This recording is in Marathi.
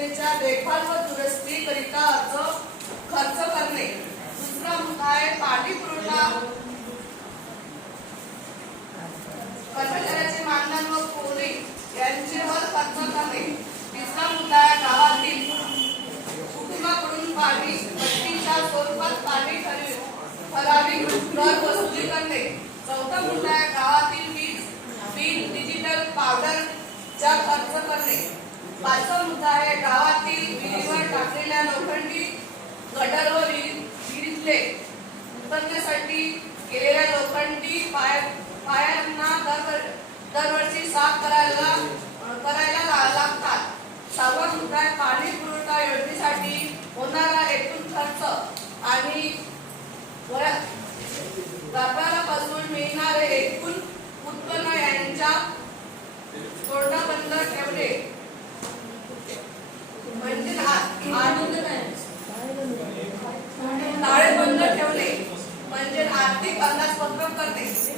योजनेच्या देखभाल व दुरुस्ती करिता अर्ज खर्च करणे. दुसरा मुद्दा आहे पाणी पुरवठा. कर्मचाऱ्याचे मानधन व कोणी यांच्यावर खर्च करणे. तिसरा मुद्दा आहे गावातील कुटुंबाकडून पाणी पट्टीच्या स्वरूपात पाणी ठरवी ठराविक दर वसुली करणे. चौथा मुद्दा आहे गावातील वीज बिल डिजिटल पावडरचा खर्च करणे. पाचवा मुद्दा आहे गावातील विहिरीवर टाकलेल्या लोखंडी गटर व विहिरीतले उत्पन्नासाठी केलेल्या लोखंडी पाय पायांना दर दरवर्षी साफ करायला करायला लागतात. सहावा मुद्दा आहे पाणी पुरवठा योजनेसाठी होणारा एकूण खर्च. आर्थिक अंदाजपत्रक करते.